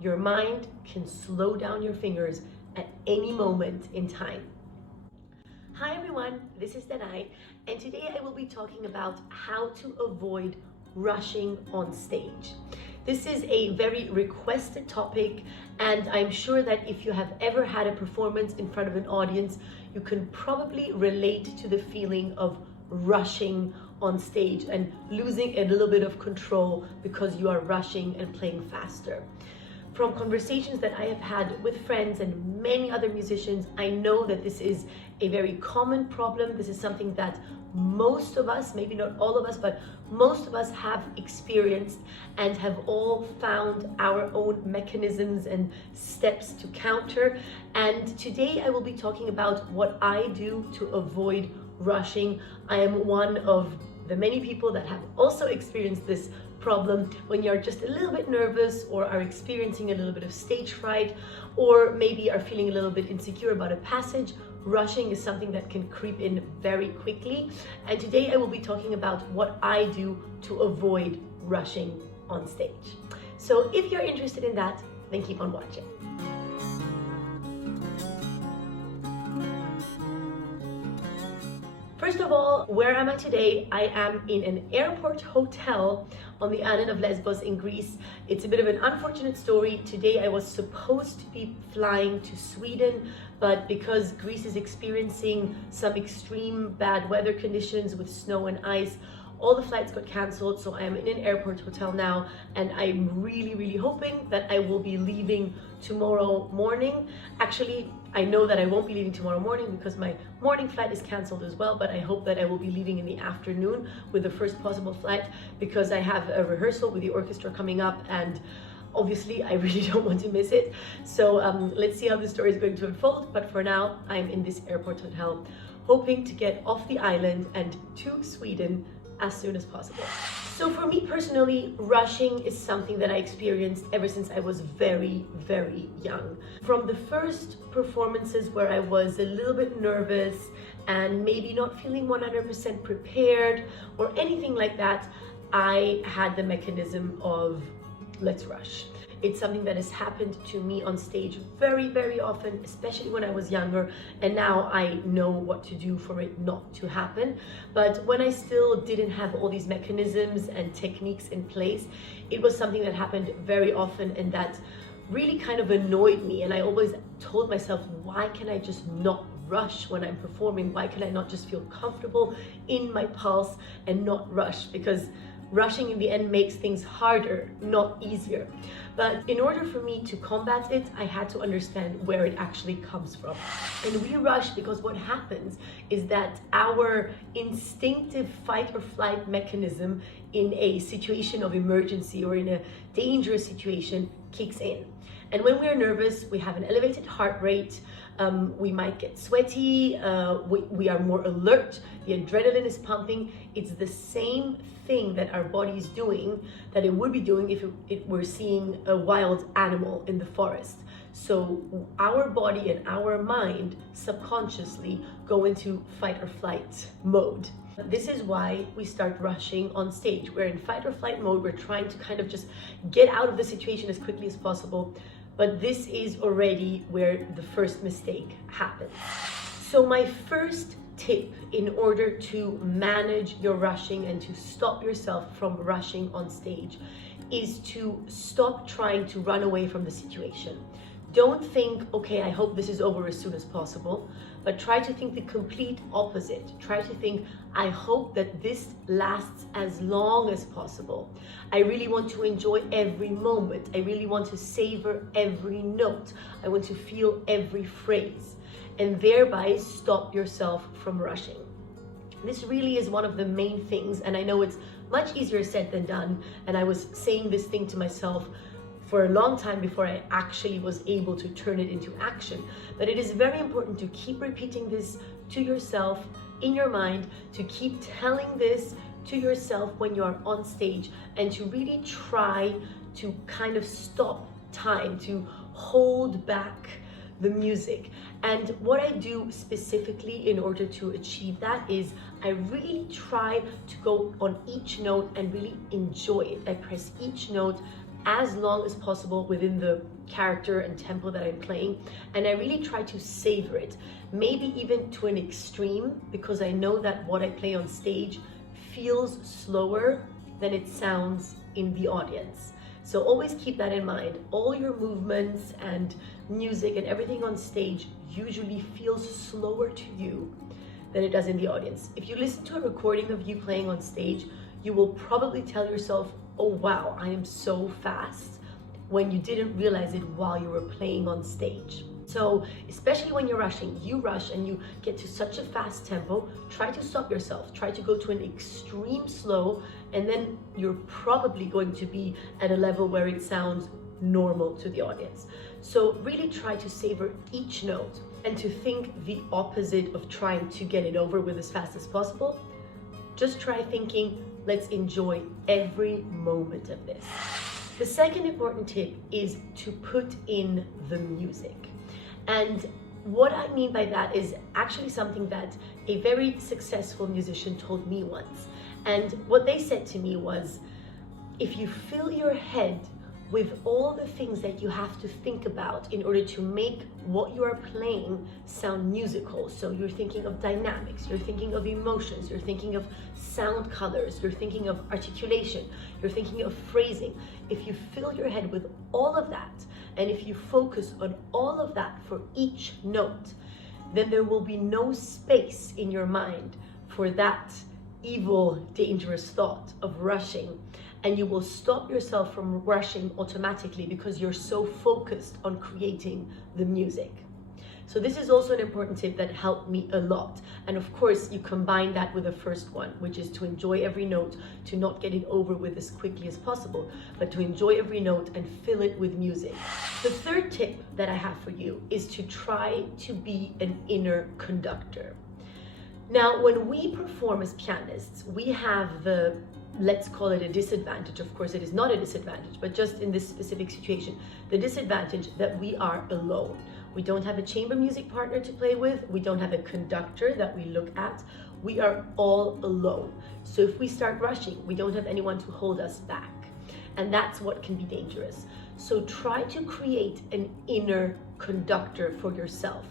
your mind can slow down your fingers at any moment in time. Hi everyone, this is Danai, and today I will be talking about how to avoid rushing on stage. This is a very requested topic, and I'm sure that if you have ever had a performance in front of an audience, you can probably relate to the feeling of rushing on stage and losing a little bit of control because you are rushing and playing faster. From conversations that I have had with friends and many other musicians, I know that this is a very common problem. This is something that most of us, maybe not all of us, but most of us have experienced and have all found our own mechanisms and steps to counter. And today I will be talking about what I do to avoid rushing. I am one of the many people that have also experienced this problem when you're just a little bit nervous or are experiencing a little bit of stage fright, or maybe are feeling a little bit insecure about a passage. Rushing is something that can creep in very quickly, and today I will be talking about what I do to avoid rushing on stage. So if you're interested in that, then keep on watching. First of all, where am I today? I am in an airport hotel on the island of Lesbos in Greece. It's a bit of an unfortunate story. Today I was supposed to be flying to Sweden, but because Greece is experiencing some extreme bad weather conditions with snow and ice, all the flights got cancelled. So I am in an airport hotel now, and I'm really hoping that I will be leaving tomorrow morning. Actually, I know that I won't be leaving tomorrow morning because my morning flight is cancelled as well, but I hope that I will be leaving in the afternoon with the first possible flight, because I have a rehearsal with the orchestra coming up, and obviously I really don't want to miss it. So let's see how the story is going to unfold, but for now I'm in this airport hotel hoping to get off the island and to Sweden as soon as possible. So for me personally, rushing is something that I experienced ever since I was very young. From the first performances where I was a little bit nervous and maybe not feeling 100% prepared or anything like that, I had the mechanism of let's rush. It's something that has happened to me on stage very often, especially when I was younger, and now I know what to do for it not to happen. But when I still didn't have all these mechanisms and techniques in place, it was something that happened very often, and that really kind of annoyed me. And I always told myself, why can I just not rush when I'm performing? Why can I not just feel comfortable in my pulse and not rush? Because rushing in the end makes things harder, not easier. But in order for me to combat it, I had to understand where it actually comes from. And we rush because what happens is that our instinctive fight or flight mechanism in a situation of emergency or in a dangerous situation kicks in. And when we are nervous, we have an elevated heart rate, we might get sweaty, we are more alert, the adrenaline is pumping. It's the same thing that our body is doing that it would be doing if it were seeing a wild animal in the forest. So our body and our mind subconsciously go into fight or flight mode. This is why we start rushing on stage. We're in fight or flight mode. We're trying to kind of just get out of the situation as quickly as possible. But this is already where the first mistake happens. So my first tip in order to manage your rushing and to stop yourself from rushing on stage is to stop trying to run away from the situation. Don't think, okay, I hope this is over as soon as possible, but try to think the complete opposite. Try to think, I hope that this lasts as long as possible. I really want to enjoy every moment. I really want to savor every note. I want to feel every phrase, and thereby stop yourself from rushing. This really is one of the main things, and I know it's much easier said than done, and I was saying this thing to myself for a long time before I actually was able to turn it into action. But it is very important to keep repeating this to yourself in your mind, to keep telling this to yourself when you are on stage, and to really try to kind of stop time, to hold back the music. And what I do specifically in order to achieve that is I really try to go on each note and really enjoy it. I press each note as long as possible within the character and tempo that I'm playing, and I really try to savor it, maybe even to an extreme, because I know that what I play on stage feels slower than it sounds in the audience. So always keep that in mind. All your movements and music and everything on stage usually feels slower to you than it does in the audience. If you listen to a recording of you playing on stage, you will probably tell yourself, oh wow, I am so fast, when you didn't realize it while you were playing on stage. So especially when you're rushing, you rush and you get to such a fast tempo, try to stop yourself, try to go to an extreme slow, and then you're probably going to be at a level where it sounds normal to the audience. So really try to savor each note and to think the opposite of trying to get it over with as fast as possible. Just try thinking, let's enjoy every moment of this. The second important tip is to put in the music. And what I mean by that is actually something that a very successful musician told me once. And what they said to me was, if you fill your head with all the things that you have to think about in order to make what you are playing sound musical. So you're thinking of dynamics, you're thinking of emotions, you're thinking of sound colors, you're thinking of articulation, you're thinking of phrasing. If you fill your head with all of that, and if you focus on all of that for each note, then there will be no space in your mind for that evil, dangerous thought of rushing. And you will stop yourself from rushing automatically because you're so focused on creating the music. So this is also an important tip that helped me a lot. And of course, you combine that with the first one, which is to enjoy every note, to not get it over with as quickly as possible, but to enjoy every note and fill it with music. The third tip that I have for you is to try to be an inner conductor. Now, when we perform as pianists, we have the, let's call it a disadvantage. Of course, it is not a disadvantage, but just in this specific situation, the disadvantage that we are alone. We don't have a chamber music partner to play with. We don't have a conductor that we look at. We are all alone. So if we start rushing, we don't have anyone to hold us back. And that's what can be dangerous. So try to create an inner conductor for yourself.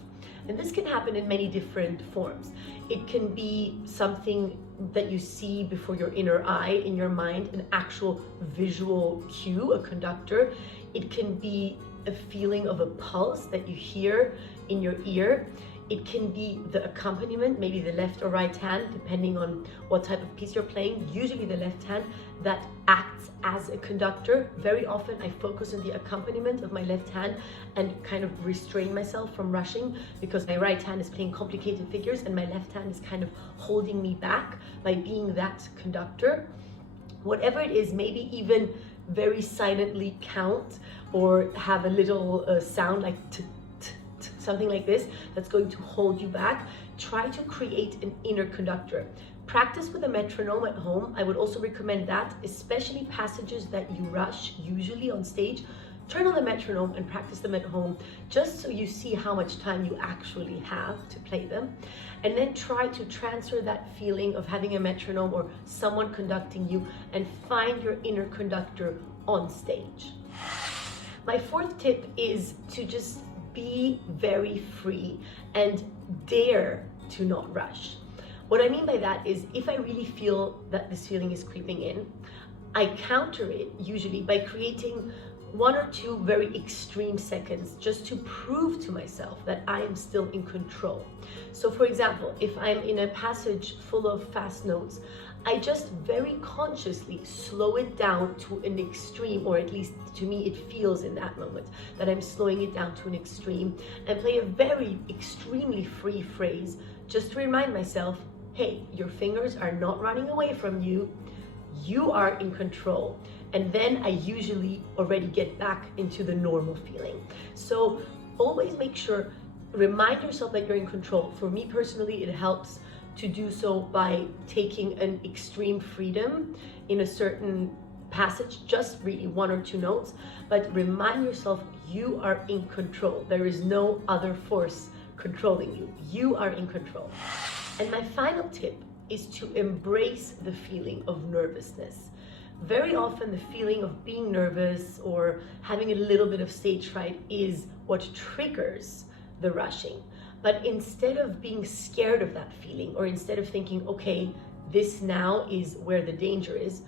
And this can happen in many different forms. It can be something that you see before your inner eye, in your mind, an actual visual cue, a conductor. It can be a feeling of a pulse that you hear in your ear. It can be the accompaniment, maybe the left or right hand, depending on what type of piece you're playing, usually the left hand, that acts as a conductor. Very often I focus on the accompaniment of my left hand and kind of restrain myself from rushing because my right hand is playing complicated figures and my left hand is kind of holding me back by being that conductor. Whatever it is, maybe even very silently count or have a little sound like something like this that's going to hold you back. Try to create an inner conductor. Practice with a metronome at home. I would also recommend that, especially passages that you rush usually on stage. Turn on the metronome and practice them at home just so you see how much time you actually have to play them. And then try to transfer that feeling of having a metronome or someone conducting you and find your inner conductor on stage. My fourth tip is to just be very free and dare to not rush. What I mean by that is if I really feel that this feeling is creeping in, I counter it usually by creating 1 or 2 very extreme seconds just to prove to myself that I am still in control. So for example, if I'm in a passage full of fast notes, I just very consciously slow it down to an extreme, or at least to me it feels in that moment that I'm slowing it down to an extreme, and play a very extremely free phrase just to remind myself, hey, your fingers are not running away from you, you are in control. And then I usually already get back into the normal feeling. So always make sure, remind yourself that you're in control. For me personally, it helps to do so by taking an extreme freedom in a certain passage, just really 1 or 2 notes, but remind yourself you are in control. There is no other force controlling you. You are in control. And my final tip is to embrace the feeling of nervousness. Very often the feeling of being nervous or having a little bit of stage fright is what triggers the rushing. But instead of being scared of that feeling, or instead of thinking, okay, this now is where the danger is,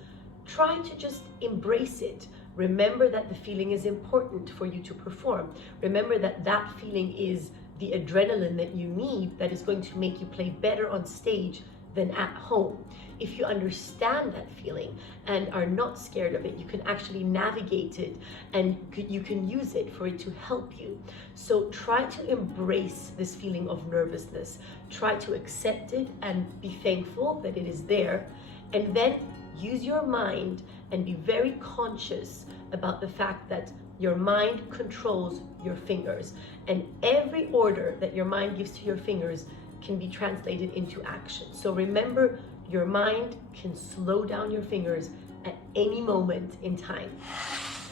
try to just embrace it. Remember that the feeling is important for you to perform. Remember that that feeling is the adrenaline that you need that is going to make you play better on stage than at home. If you understand that feeling and are not scared of it, you can actually navigate it and you can use it for it to help you. So try to embrace this feeling of nervousness. Try to accept it and be thankful that it is there. And then use your mind and be very conscious about the fact that your mind controls your fingers. And every order that your mind gives to your fingers can be translated into action. So remember, your mind can slow down your fingers at any moment in time.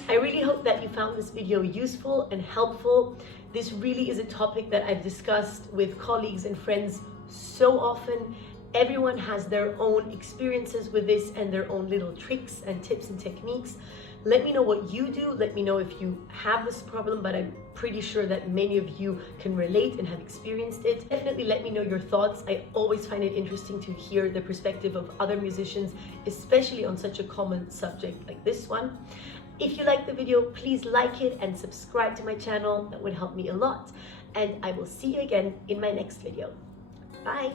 I really hope that you found this video useful and helpful. This really is a topic that I've discussed with colleagues and friends so often. Everyone has their own experiences with this and their own little tricks and tips and techniques. Let me know what you do. Let me know if you have this problem, but I'm pretty sure that many of you can relate and have experienced it. Definitely let me know your thoughts. I always find it interesting to hear the perspective of other musicians, especially on such a common subject like this one. If you like the video, please like it and subscribe to my channel. That would help me a lot. And I will see you again in my next video. Bye.